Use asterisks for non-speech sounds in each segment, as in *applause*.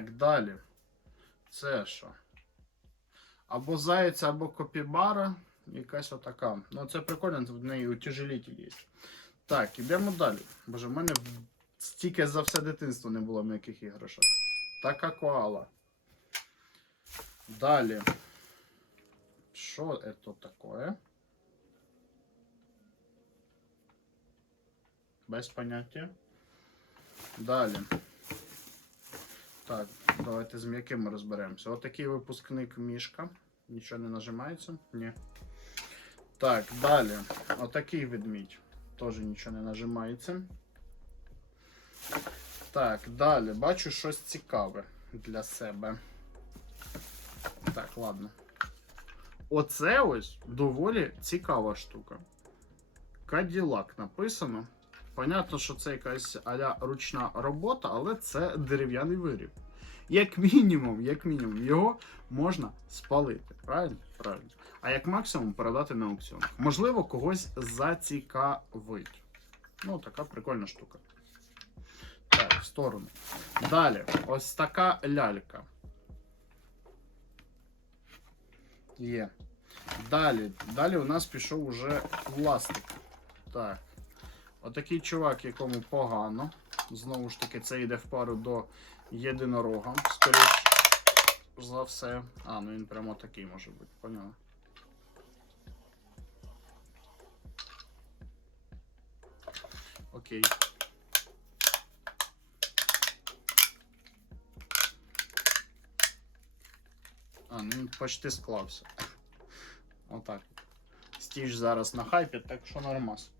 Так, далі. Це що? Або заяць, або копібара. Якась отака. Ну, це прикольно, в неї утяжелитель є. Так, ідемо далі. Боже, в мене стільки за все дитинство не було м'яких іграшок. Така коала. Далі. Що це таке? Без поняття. Далі. Так, давайте з м'яким розберемося. Отакий випускник мішка. Нічого не нажимається? Ні. Так, далі. Отакий ведмідь. Теж нічого не нажимається. Так, далі. Бачу щось цікаве для себе. Так, ладно. Оце ось доволі цікава штука. Каділак написано. Понятно, що це якась аля ручна робота, але це дерев'яний виріб. Як мінімум, як мінімум, його можна спалити. Правильно? Правильно. А як максимум продати на аукціонах. Можливо, когось зацікавить. Ну, така прикольна штука. Так, в сторону. Далі, ось така лялька. Є. Далі. Далі у нас пішов уже пластик. Так. Отакий чувак, якому погано. Знову ж таки, це йде в пару до єдинорога. Скоріш за все. А, ну він прямо такий може бути, поняла. Окей. А, ну він почти склався. *laughs* Отак. Стіж зараз на хайпі, так що нормас.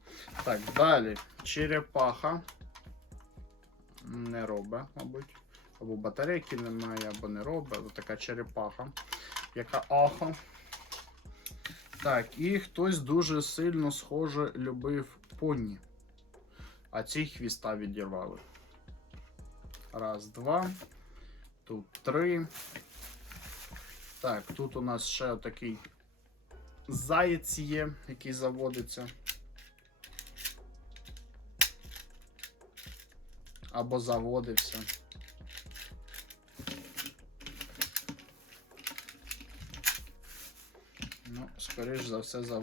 Так, далі. Черепаха. Не робить, мабуть. Або батарейки немає, або не робить. Ось така черепаха. Яка аха. Так, і хтось дуже сильно схоже любив поні. А ці хвіста відірвали. Раз, два. Тут три. Так, тут у нас ще такий заєць є, який заводиться. Або заводився. Ну, скоріш за все, заводиться.